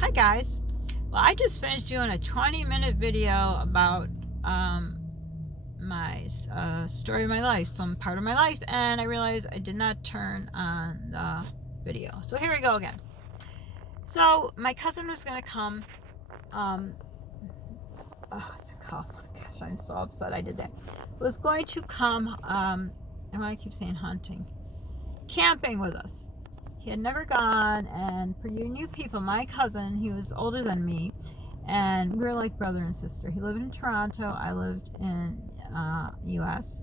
Hi guys. Well, I just finished doing a 20-minute video about my story of my life, some part of my life, and I realized I did not turn on the video. So here we go again. So my cousin was going to come. It's a cough. Gosh, I'm so upset I did that. Was going to come. I want to keep saying hunting, camping with us. He had never gone, and for you new people, my cousin, he was older than me, and we were like brother and sister. He lived in Toronto. I lived in U.S.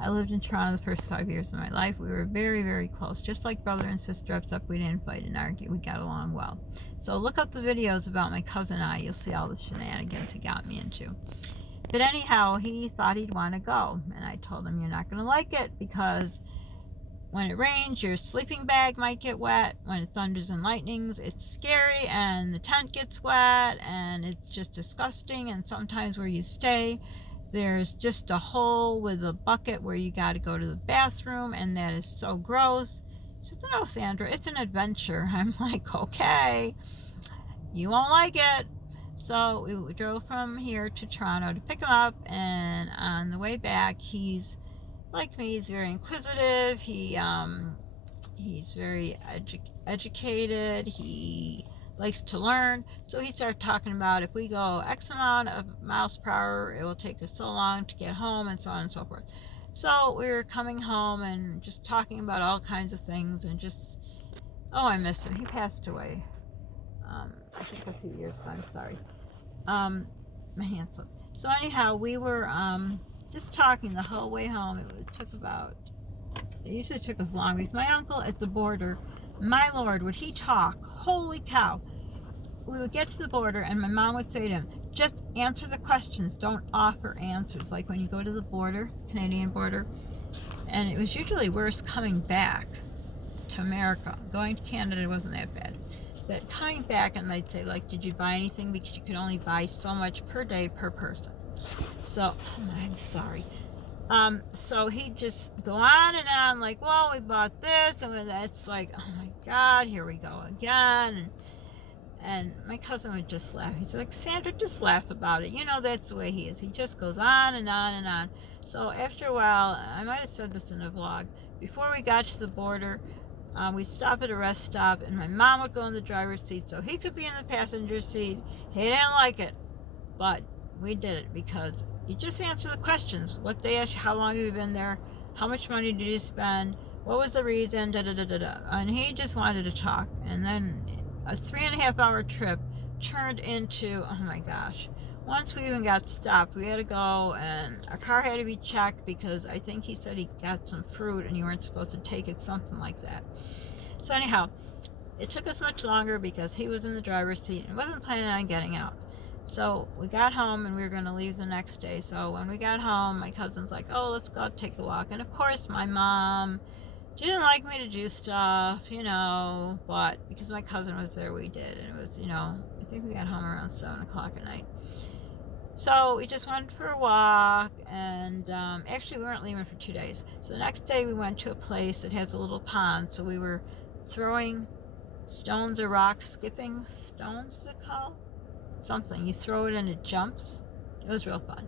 I lived in Toronto the first 5 years of my life. We were very, very close, just like brother and sister, except we didn't fight and argue. We got along well. So look up the videos about my cousin and I. You'll see all the shenanigans he got me into. But anyhow, he thought he'd want to go, and I told him, you're not going to like it because when it rains, your sleeping bag might get wet. When it thunders and lightnings, it's scary, and the tent gets wet, and it's just disgusting. And sometimes where you stay, there's just a hole with a bucket where you got to go to the bathroom, and that is so gross. She said, no, Sandra, it's an adventure. I'm like, okay, you won't like it. So we drove from here to Toronto to pick him up, and on the way back, he's like me. He's very inquisitive. He's very educated. He likes to learn. So he started talking about if we go X amount of miles per hour, it will take us so long to get home, and so on and so forth. So we were coming home and just talking about all kinds of things, and just, oh, I miss him. He passed away. I think a few years ago. I'm sorry. My hand slipped. So anyhow, we were just talking the whole way home. It usually took us long because my uncle at the border, my lord, would he talk? Holy cow. We would get to the border and my mom would say to him, just answer the questions, don't offer answers. Like when you go to the border, Canadian border, and it was usually worse coming back to America. Going to Canada wasn't that bad. But coming back, and they'd say, like, did you buy anything? Because you could only buy so much per day per person. So, I'm sorry. So he'd just go on and on, like, well, we bought this, and it's like, oh my God, here we go again. And my cousin would just laugh. He's like, Sandra, just laugh about it. You know, that's the way he is. He just goes on and on and on. So after a while, I might have said this in a vlog, before we got to the border, we stopped at a rest stop, and my mom would go in the driver's seat so he could be in the passenger seat. He didn't like it, but we did it because you just answer the questions. What they asked you, how long have you been there? How much money did you spend? What was the reason? Da da da da da. And he just wanted to talk. And then a 3.5-hour trip turned into, oh my gosh. Once we even got stopped, we had to go, and our car had to be checked because I think he said he got some fruit and you weren't supposed to take it, something like that. So anyhow, it took us much longer because he was in the driver's seat and wasn't planning on getting out. So we got home and we were going to leave the next day. So when we got home, my cousin's like, oh, let's go take a walk. And of course, my mom didn't like me to do stuff, but because my cousin was there, we did. And it was, I think we got home around 7 o'clock at night. So we just went for a walk, and actually we weren't leaving for 2 days. So the next day we went to a place that has a little pond. So we were throwing stones or rocks, skipping stones, is it called? Something. You throw it and it jumps. It was real fun.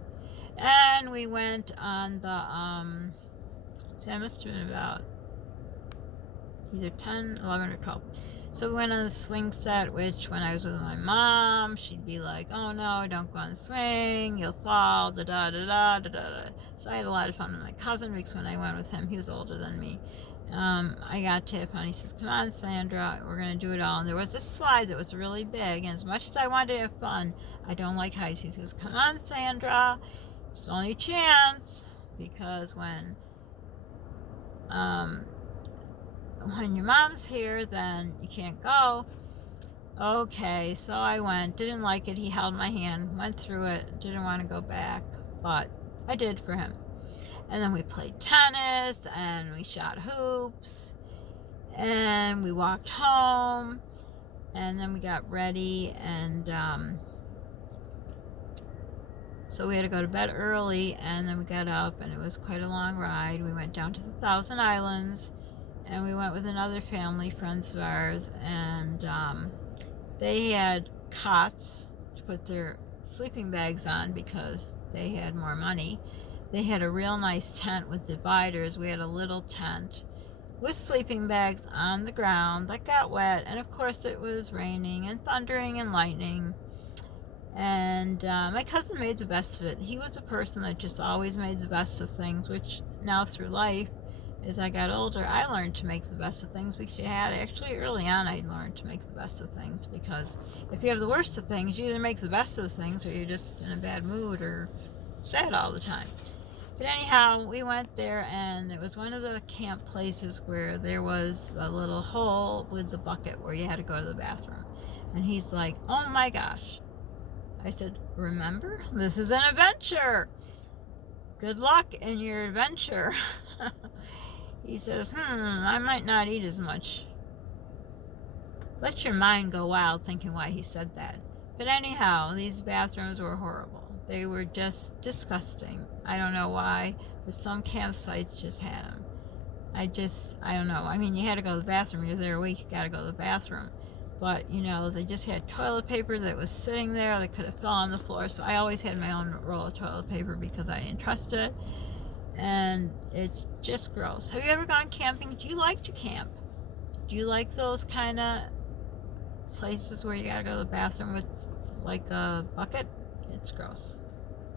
And we went on the, I must have been about either 10, 11, or 12. So we went on the swing set, which when I was with my mom, she'd be like, oh no, don't go on the swing, you'll fall, da da da da da da. So I had a lot of fun with my cousin because when I went with him, he was older than me. I got tip and he says, come on, Sandra, we're going to do it all. And there was a slide that was really big, and as much as I wanted to have fun, I don't like heights. He says, come on, Sandra, it's only a chance, because when your mom's here, then you can't go. Okay, so I went, didn't like it. He held my hand, went through it, didn't want to go back, but I did for him. And then we played tennis, and we shot hoops, and we walked home, and then we got ready, and so we had to go to bed early, and then we got up, and it was quite a long ride. We went down to the Thousand Islands, and we went with another family, friends of ours, and They had cots to put their sleeping bags on because they had more money. They had a real nice tent with dividers. We had a little tent with sleeping bags on the ground that got wet, and of course it was raining and thundering and lightning. And my cousin made the best of it. He was a person that just always made the best of things, which now through life, as I got older, I learned to make the best of things because actually early on I learned to make the best of things, because if you have the worst of things, you either make the best of the things or you're just in a bad mood or sad all the time. But anyhow, we went there, and it was one of the camp places where there was a little hole with the bucket where you had to go to the bathroom. And he's like, oh my gosh. I said, remember, this is an adventure. Good luck in your adventure. He says, I might not eat as much. Let your mind go wild thinking why he said that. But anyhow, these bathrooms were horrible. They were just disgusting. I don't know why, but some campsites just had them. I don't know. I mean, you had to go to the bathroom. You're there a week, you got to go to the bathroom. But, they just had toilet paper that was sitting there that could have fell on the floor. So I always had my own roll of toilet paper because I didn't trust it. And it's just gross. Have you ever gone camping? Do you like to camp? Do you like those kind of places where you got to go to the bathroom with like a bucket? It's gross.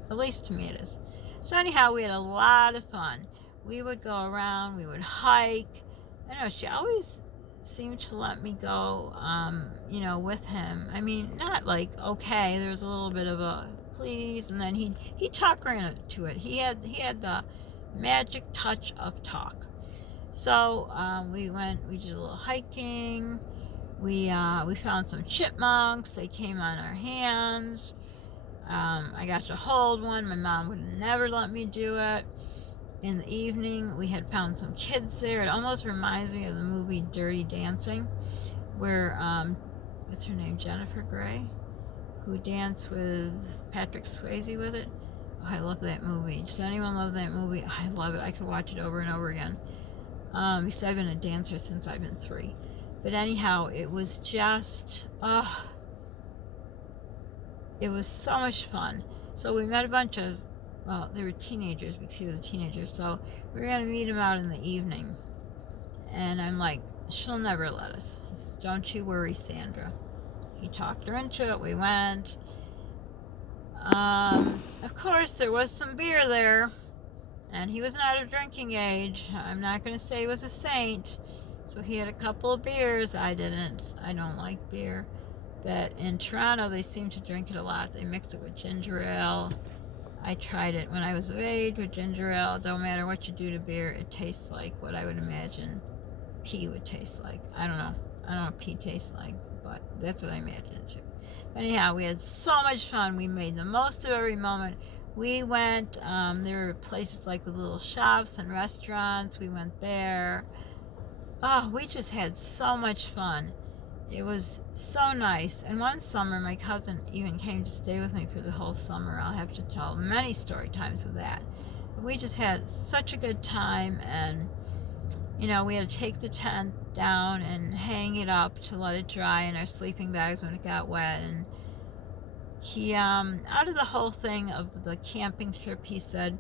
At least to me it is. So anyhow, we had a lot of fun. We would go around. We would hike. I don't know. She always seemed to let me go, with him. I mean, not like, okay, there was a little bit of a please, and then he'd talk her into it. He had the magic touch of talk. So we did a little hiking. We found some chipmunks. They came on our hands. I got to hold one. My mom would never let me do it. In the evening, we had found some kids there. It almost reminds me of the movie Dirty Dancing, where, what's her name, Jennifer Grey, who danced with Patrick Swayze with it. Oh, I love that movie. Does anyone love that movie? Oh, I love it. I could watch it over and over again. Because I've been a dancer since I've been 3. But anyhow, it was just, it was so much fun. So we met a bunch of, they were teenagers because he was a teenager. So we were going to meet him out in the evening. And I'm like, she'll never let us. He says, don't you worry, Sandra. He talked her into it. We went. Of course, there was some beer there. And he was not of drinking age. I'm not going to say he was a saint. So he had a couple of beers. I didn't. I don't like beer. But in Toronto, they seem to drink it a lot. They mix it with ginger ale. I tried it when I was of age with ginger ale. Don't matter what you do to beer, it tastes like what I would imagine pee would taste like. I don't know what pee tastes like, but that's what I imagine it to. Anyhow, we had so much fun. We made the most of every moment. We went, there were places like with little shops and restaurants. We went there. Oh, we just had so much fun. It was so nice. And one summer, my cousin even came to stay with me for the whole summer. I'll have to tell many story times of that. But we just had such a good time, and we had to take the tent down and hang it up to let it dry in our sleeping bags when it got wet. And he, out of the whole thing of the camping trip, he said,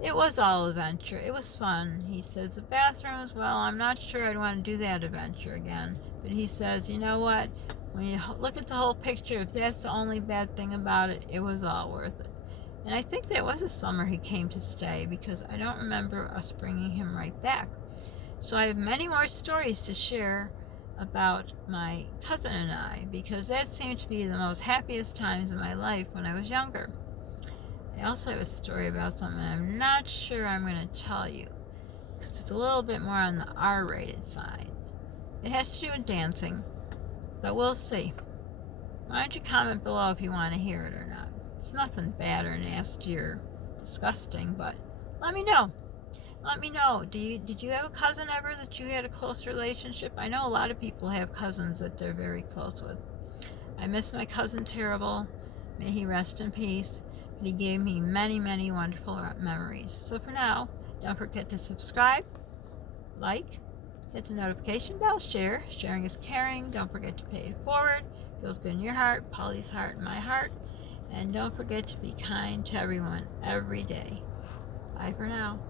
it was all adventure. It was fun. He says, the bathrooms, well, I'm not sure I'd want to do that adventure again. But he says, you know what? When you look at the whole picture, if that's the only bad thing about it, it was all worth it. And I think that was a summer he came to stay, because I don't remember us bringing him right back. So I have many more stories to share about my cousin and I, because that seemed to be the most happiest times of my life when I was younger. I also have a story about something I'm not sure I'm going to tell you, because it's a little bit more on the R-rated side. It has to do with dancing, but we'll see. Why don't you comment below if you want to hear it or not. It's nothing bad or nasty or disgusting, but let me know. Let me know. Did you have a cousin ever that you had a close relationship? I know a lot of people have cousins that they're very close with. I miss my cousin terrible. May he rest in peace. But he gave me many, many wonderful memories. So for now, don't forget to subscribe, like, Hit the notification bell, share. Sharing is caring. Don't forget to pay it forward. Feels good in your heart, Polly's heart, and my heart. And don't forget to be kind to everyone every day. Bye for now.